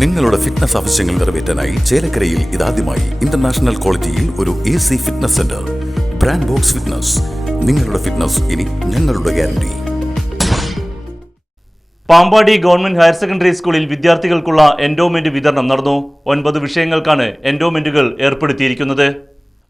നിങ്ങളുടെ ഫിറ്റ്നസ് ആവശ്യങ്ങൾ നിറവേറ്റാനായി ചേലക്കരയിൽ ഇതാദ്യമായി ഇന്റർനാഷണൽ ക്വാളിറ്റിയിൽ ഒരു A C fitness centre brand box fitness നിങ്ങളുടെ ഫിറ്റ്നസ് ഇനി ഞങ്ങളുടെ guarantee Pampady government higher secondary സ്കൂളിൽ വിദ്യാർത്ഥികൾക്കുള്ള എൻഡോമെന്റ് വിതരണം നടന്നു. ഒൻപത് വിഷയങ്ങൾക്കാണ് എൻഡോമെന്റുകൾ ഏർപ്പെടുത്തിയിരിക്കുന്നത്.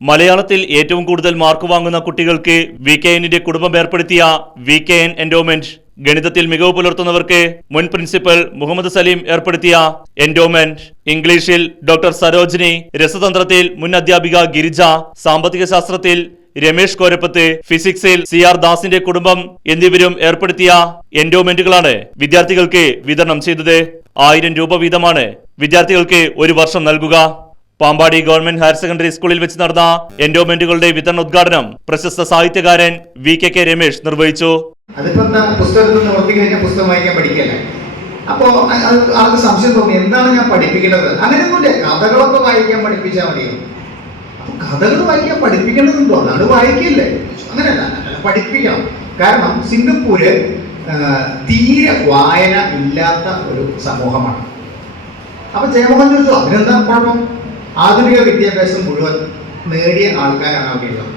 മലയാളത്തിൽ ഏറ്റവും കൂടുതൽ മാർക്ക് വാങ്ങുന്ന കുട്ടികൾക്ക് വി കെ എന്നിന്റെ കുടുംബം ഏർപ്പെടുത്തിയ വി കെ എൻ എൻഡോമെന്റ് ഗണിതത്തിൽ മികവ് പുലർത്തുന്നവർക്ക് മുൻ പ്രിൻസിപ്പൽ മുഹമ്മദ് സലീം ഏർപ്പെടുത്തിയ എൻഡോമെന്റ്. ഇംഗ്ലീഷിൽ ഡോക്ടർ സരോജിനി രസതന്ത്രത്തിൽ മുൻ അധ്യാപിക ഗിരിജ സാമ്പത്തിക ശാസ്ത്രത്തിൽ രമേഷ് കോരപ്പത്ത് ഫിസിക്സിൽ സി ആർ ദാസിന്റെ കുടുംബം എന്നിവരും ഏർപ്പെടുത്തിയ എൻഡോമെന്റുകളാണ് വിദ്യാർത്ഥികൾക്ക് വിതരണം ചെയ്തത്. ആയിരം രൂപ വീതമാണ് വിദ്യാർത്ഥികൾക്ക് ഒരു വർഷം നൽകുക. പാമ്പാടി ഗവൺമെന്റ് ഹയർ സെക്കൻഡറി സ്കൂളിൽ വെച്ച് നടന്ന എൻഡോമെന്റുകളുടെ വിതരണ ഉദ്ഘാടനം പ്രശസ്ത സാഹിത്യകാരൻ വി കെ കെ രമേശ് നിർവഹിച്ചു. അതിപ്പോ എന്താ പുസ്തകത്തിൽ നിവർത്തി കഴിഞ്ഞാൽ പുസ്തകം വായിക്കാൻ പഠിക്കല്ല? അപ്പോ ആൾക്ക് സംശയം തോന്നി എന്താണ് ഞാൻ പഠിപ്പിക്കുന്നത് അങ്ങനെയൊന്നുമില്ല കഥകളൊക്കെ വായിക്കാൻ പഠിപ്പിച്ചാൽ മതിയോ അപ്പൊ കഥകൾ വായിക്കാൻ പഠിപ്പിക്കേണ്ടതുണ്ടോ അതാണ് വായിക്കില്ലേ. അങ്ങനെയല്ല പഠിപ്പിക്കണം. കാരണം സിംഗപ്പൂര് തീരെ വായന ഇല്ലാത്ത ഒരു സമൂഹമാണ്. അപ്പൊ ജയമോഹൻ ചോദിച്ചു അതിനെന്താ കുഴപ്പം? ആധുനിക വിദ്യാഭ്യാസം മുഴുവൻ നേടിയ ആൾക്കാരാണ് അവിടെയുള്ളത്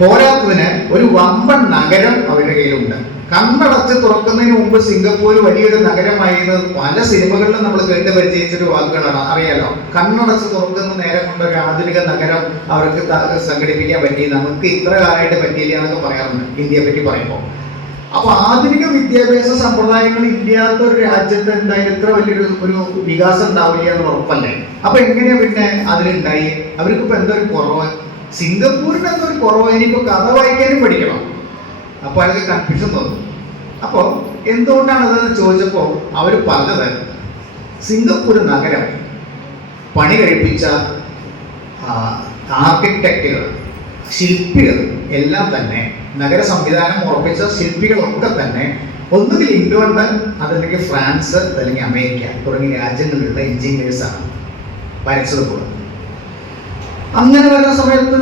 പോരാത്തതിന് ഒരു വമ്പൻ നഗരം അവരുടെ കയ്യിലുണ്ട്. കണ്ണടച്ച് തുറക്കുന്നതിന് മുമ്പ് സിംഗപ്പൂർ വലിയൊരു നഗരമായിരുന്നത് പല സിനിമകളിലും നമ്മൾ കേട്ട് പരിചയിച്ചൊരു വാക്കുകളാണ്. അറിയാലോ? കണ്ണടച്ച് തുറക്കുന്ന നേരം കൊണ്ട് ഒരു ആധുനിക നഗരം അവർക്ക് സംഘടിപ്പിക്കാൻ പറ്റി നമുക്ക് ഇത്ര കാലമായിട്ട് പറ്റിയില്ല എന്നൊക്കെ പറയാറുണ്ട് ഇന്ത്യയെ പറ്റി പറയുമ്പോൾ. അപ്പൊ ആധുനിക വിദ്യാഭ്യാസ സമ്പ്രദായങ്ങൾ ഇല്ലാത്ത ഒരു രാജ്യത്ത് എന്തായാലും ഇത്ര വലിയൊരു ഒരു വികാസം ഉണ്ടാവില്ല എന്ന് ഉറപ്പല്ലേ? അപ്പൊ എങ്ങനെയാ പിന്നെ അതിലുണ്ടായി? അവർക്ക് ഇപ്പൊ എന്തോ കുറവ്? സിംഗപ്പൂരിന് ഒരു കുറവ് ഇനിയിപ്പോൾ കഥ വായിക്കാനും പഠിക്കണം. അപ്പോൾ അയാൾക്ക് കൺഫ്യൂഷൻ തോന്നും. അപ്പോൾ എന്തുകൊണ്ടാണ് അതെന്ന് ചോദിച്ചപ്പോൾ അവർ പറഞ്ഞത് സിംഗപ്പൂർ നഗരം പണി കഴിപ്പിച്ച ആർക്കിടെക്റ്റുകൾ ശില്പികൾ എല്ലാം തന്നെ നഗര സംവിധാനം ഉറപ്പിച്ച ശില്പികളൊക്കെ തന്നെ ഒന്നുകിൽ ഇംഗ്ലണ്ട് അതല്ലെങ്കിൽ ഫ്രാൻസ് അതല്ലെങ്കിൽ അമേരിക്ക തുടങ്ങിയ രാജ്യങ്ങളിലുള്ള എഞ്ചിനീയേഴ്സ് ആണ്. വരച്ചത് പോലും അങ്ങനെ വരുന്ന സമയത്ത്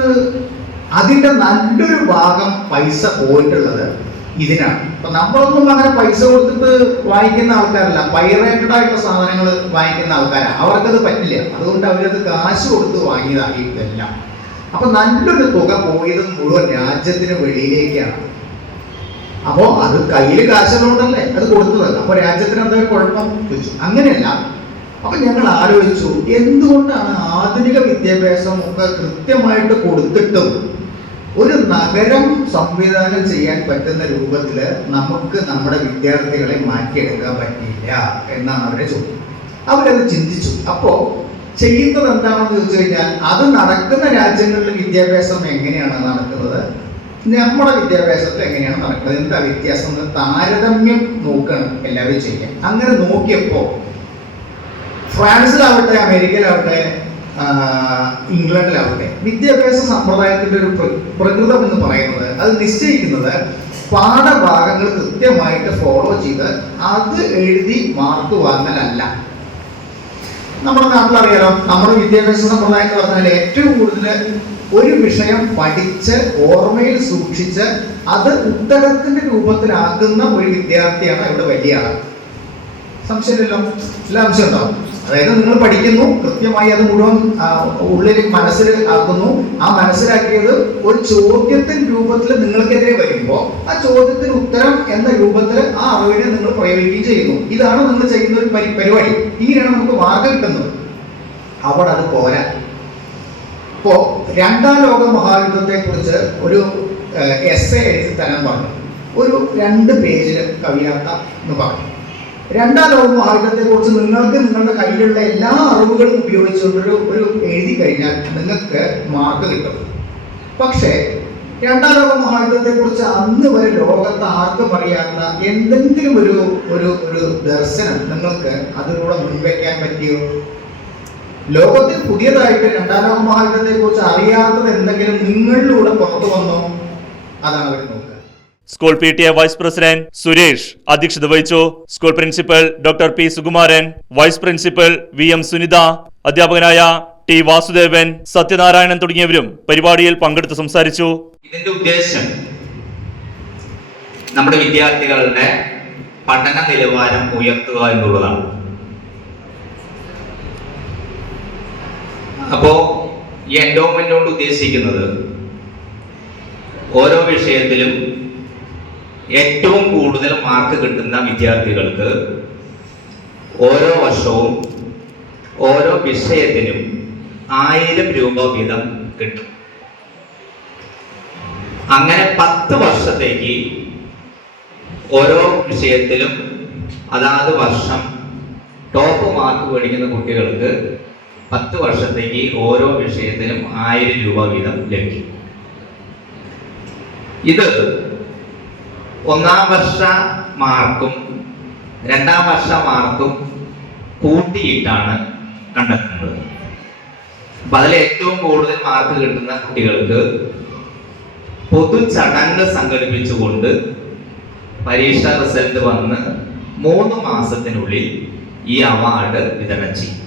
അതിന്റെ നല്ലൊരു ഭാഗം പൈസ പോയിട്ടുള്ളത് ഇതിനാണ്. അപ്പൊ നമ്മളൊന്നും അങ്ങനെ പൈസ കൊടുത്തിട്ട് വാങ്ങിക്കുന്ന ആൾക്കാരല്ല. പൈറേറ്റഡ് ആയിട്ടുള്ള സാധനങ്ങൾ വാങ്ങിക്കുന്ന ആൾക്കാരാണ് അവർക്കത് പറ്റില്ല. അതുകൊണ്ട് അവരത് കാശ് കൊടുത്ത് വാങ്ങിയതാണ് ഇതെല്ലാം. അപ്പൊ നല്ലൊരു തുക പോയത് മുഴുവൻ രാജ്യത്തിന് വെളിയിലേക്കാണ്. അപ്പോൾ അത് കയ്യിൽ കാശുള്ളതുകൊണ്ടല്ലേ അത് കൊടുത്തത്. അപ്പൊ രാജ്യത്തിന് എന്തൊരു കുഴപ്പം അങ്ങനെയല്ല. അപ്പൊ ഞങ്ങൾ ആലോചിച്ചു എന്തുകൊണ്ടാണ് ആധുനിക വിദ്യാഭ്യാസം ഒക്കെ കൃത്യമായിട്ട് കൊടുത്തിട്ടും ഒരു നഗരം സംവിധാനം ചെയ്യാൻ പറ്റുന്ന രൂപത്തിൽ നമുക്ക് നമ്മുടെ വിദ്യാർത്ഥികളെ മാറ്റിയെടുക്കാൻ പറ്റിയില്ല എന്നാണ് അവരെ ചോദ്യം അവരത് ചിന്തിച്ചു. അപ്പോ ചെയ്യുന്നത് എന്താണെന്ന് ചോദിച്ചു കഴിഞ്ഞാൽ അത് നടക്കുന്ന രാജ്യങ്ങളിൽ വിദ്യാഭ്യാസം എങ്ങനെയാണ് നടക്കുന്നത്? നമ്മുടെ വിദ്യാഭ്യാസത്തിൽ എങ്ങനെയാണ് നടക്കുന്നത്? എന്താ വ്യത്യാസം? താരതമ്യം നോക്കണം എല്ലാവരും ചെയ്യാൻ. അങ്ങനെ നോക്കിയപ്പോൾ ഫ്രാൻസിലാവട്ടെ അമേരിക്കയിലാവട്ടെ ഇംഗ്ലണ്ടിലാവട്ടെ വിദ്യാഭ്യാസ സമ്പ്രദായത്തിന്റെ ഒരു പ്ര- പ്രകൃതം എന്ന് പറയുന്നത് അത് നിശ്ചയിക്കുന്നത് പാഠഭാഗങ്ങൾ കൃത്യമായിട്ട് ഫോളോ ചെയ്ത് അത് എഴുതി മാർക്ക് വാങ്ങലല്ല. നമ്മുടെ നാട്ടിലറിയാലോ നമ്മുടെ വിദ്യാഭ്യാസ സമ്പ്രദായം എന്ന് പറഞ്ഞാൽ ഏറ്റവും കൂടുതൽ ഒരു വിഷയം പഠിച്ച് ഓർമ്മയിൽ സൂക്ഷിച്ച് അത് ഉത്തരത്തിന്റെ രൂപത്തിലാക്കുന്ന ഒരു വിദ്യാർത്ഥിയാണ് ഇവിടെ വലിയ ആൾ സംശയമില്ലല്ലോ? എല്ലാ അംശം ഉണ്ടാവും അതായത് നിങ്ങൾ പഠിക്കുന്നു കൃത്യമായി അത് മുഴുവൻ ഉള്ളിൽ മനസ്സിൽ ആക്കുന്നു. ആ മനസ്സിലാക്കിയത് ഒരു ചോദ്യത്തിൻ രൂപത്തിൽ നിങ്ങൾക്കെതിരെ വരുമ്പോൾ ആ ചോദ്യത്തിന് ഉത്തരം എന്ന രൂപത്തിൽ ആ അറിവിനെ നിങ്ങൾ പ്രയോഗിക്കുകയും ചെയ്യുന്നു. ഇതാണ് നിങ്ങൾ ചെയ്യുന്ന ഒരു പരി- പരിപാടി. ഇങ്ങനെയാണ് നമുക്ക് മാർഗം കിട്ടുന്നത്. അവിടെ അത് പോരാ. ഇപ്പോ രണ്ടാം ലോക മഹായുദ്ധത്തെ കുറിച്ച് ഒരു എസ് എ എഴുതി തരാൻ പറഞ്ഞു. ഒരു രണ്ട് പേജിൽ കവിയാത്ത എന്ന് പറഞ്ഞു. രണ്ടാം ലോക കുറിച്ച് നിങ്ങൾക്ക് നിങ്ങളുടെ കയ്യിലുള്ള എല്ലാ അറിവുകളും ഉപയോഗിച്ചുകൊണ്ട് ഒരു എഴുതി കഴിഞ്ഞാൽ നിങ്ങൾക്ക് മാർക്ക് കിട്ടും. പക്ഷേ രണ്ടാം ലോക മഹായുദ്ധത്തെ കുറിച്ച് അന്ന് വരെ ലോകത്ത് ആർക്കും അറിയാത്ത എന്തെങ്കിലും ഒരു ഒരു ഒരു ദർശനം നിങ്ങൾക്ക് അതിലൂടെ മുൻവയ്ക്കാൻ പറ്റിയോ? ലോകത്തിൽ പുതിയതായിട്ട് രണ്ടാം ലോക മഹായുദ്ധത്തെ കുറിച്ച് അറിയാത്തത് എന്തെങ്കിലും നിങ്ങളിലൂടെ പുറത്തു വന്നോ? അതാണ് അവർ നോക്കുക. School P T A vice president Suresh അധ്യക്ഷത വഹിച്ചു. School principal doctor P Sukumaran vice principal V M Sunitha അധ്യാപകനായ ടി വാസുദേവൻ സത്യനാരായണൻ തുടങ്ങിയവരും പരിപാടിയിൽ പങ്കെടുത്ത് സംസാരിച്ചു. ഇതിന്റെ ഉദ്ദേശം നമ്മുടെ വിദ്യാർത്ഥികളുടെ പഠന നിലവാരം ഉയർത്തുക എന്നുള്ളതാണ്. അപ്പോ ഈ എൻഡോമെന്റ് കൊണ്ട് ഉദ്ദേശിക്കുന്നത് ഓരോ വിഷയത്തിലും ഏറ്റവും കൂടുതൽ മാർക്ക് കിട്ടുന്ന വിദ്യാർത്ഥികൾക്ക് ഓരോ വർഷവും ഓരോ വിഷയത്തിനും ആയിരം രൂപ വീതം കിട്ടും. അങ്ങനെ പത്ത് വർഷത്തേക്ക് ഓരോ വിഷയത്തിലും അതാത് വർഷം ടോപ്പ് മാർക്ക് മേടിക്കുന്ന കുട്ടികൾക്ക് പത്ത് വർഷത്തേക്ക് ഓരോ വിഷയത്തിലും ആയിരം രൂപ വീതം ലഭിക്കും. ഇത് ഒന്നാം വർഷ മാർക്കും രണ്ടാം വർഷ മാർക്കും കൂട്ടിയിട്ടാണ് കണ്ടെത്തുന്നത്. അപ്പൊ അതിൽ ഏറ്റവും കൂടുതൽ മാർക്ക് കിട്ടുന്ന കുട്ടികൾക്ക് പൊതു ചടങ്ങ് സംഘടിപ്പിച്ചുകൊണ്ട് പരീക്ഷാ റിസൾട്ട് വന്ന് മൂന്ന് മാസത്തിനുള്ളിൽ ഈ അവാർഡ് വിതരണം ചെയ്യും.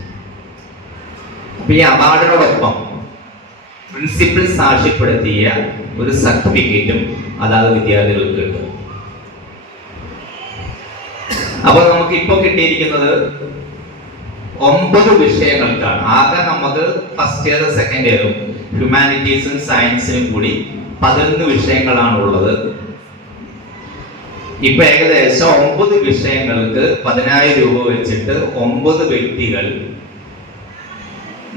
അപ്പൊ ഈ അവാർഡിനോടൊപ്പം പ്രിൻസിപ്പൽ സാക്ഷ്യപ്പെടുത്തിയ ഒരു സർട്ടിഫിക്കറ്റും അതാത് വിദ്യാർത്ഥികൾക്ക് കിട്ടും. അപ്പൊ നമുക്ക് ഇപ്പൊ കിട്ടിയിരിക്കുന്നത് ഒമ്പത് വിഷയങ്ങൾക്കാണ്. ആകെ നമുക്ക് ഫസ്റ്റ് ഇയർ സെക്കൻഡ് ഇയറും ഹ്യൂമാനിറ്റീസും സയൻസിനും കൂടി പതിനൊന്ന് വിഷയങ്ങളാണ് ഉള്ളത്. ഇപ്പൊ ഏകദേശം ഒമ്പത് വിഷയങ്ങൾക്ക് പതിനായിരം രൂപ വെച്ചിട്ട് ഒമ്പത് വ്യക്തികൾ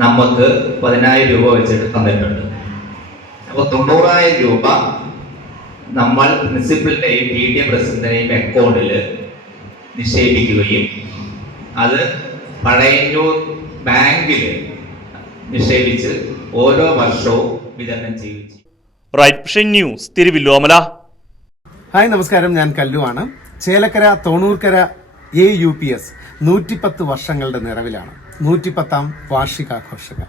നമുക്ക് പതിനായിരം രൂപ വെച്ചിട്ട് തന്നിട്ടുണ്ട്. അപ്പൊ തൊണ്ണൂറായിരം രൂപ നമ്മൾ പ്രിൻസിപ്പലിന്റെയും പി ടി എ പ്രസിഡന്റിന്റെയും അക്കൗണ്ടിൽ നിക്ഷേപിക്കുകയും അത് പഴയന്നൂർ ബാങ്കിൽ നിക്ഷേപിച്ച് ഓരോ വർഷവും വിതരണം ചെയ്യുകയും right vision news Thiruvilwamala hi നമസ്കാരം. ഞാൻ കല്ലുവാണ് Chelakkara Thonurkkara A U P S നൂറ്റിപ്പത്ത് വർഷങ്ങളുടെ നിറവിലാണ്. നൂറ്റിപ്പത്താം വാർഷികാഘോഷങ്ങൾ.